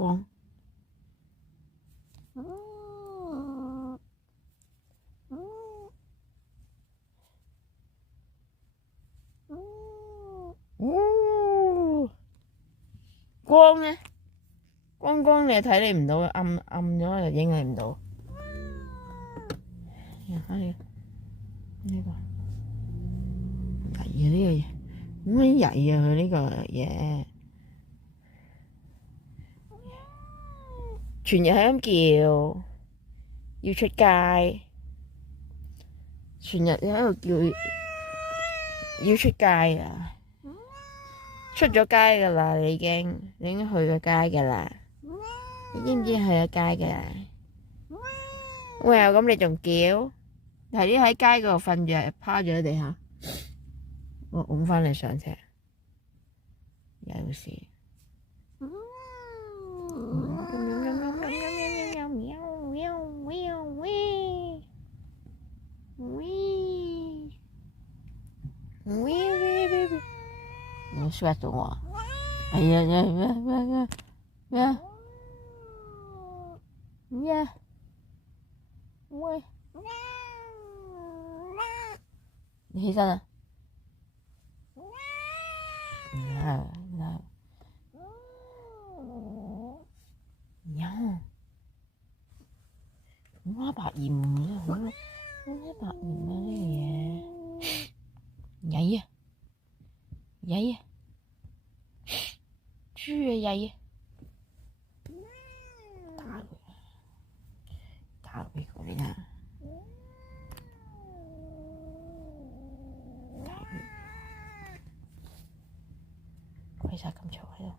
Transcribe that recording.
光。光咧，光你睇你唔到，暗咗就影你唔到。呢個曳啊呢個嘢，點解曳啊佢呢個嘢？全日係咁叫，要出街，全日喺度叫，要出街啊！出咗街噶啦，你已經去咗街噶啦，你知唔知去咗街噶啦？喂，咁你仲叫？係啲喺街嗰度瞓住，趴咗喺地下。我拱返你上車，有事。你摔到我！哎呀呀呀呀呀！喂，你起身啊！五花八門啊！五花八門啊！呢個嘢曳啊曳啊，豬啊曳啊！打佢嗰邊啊！打佢，鬼殺咁嘈喺度。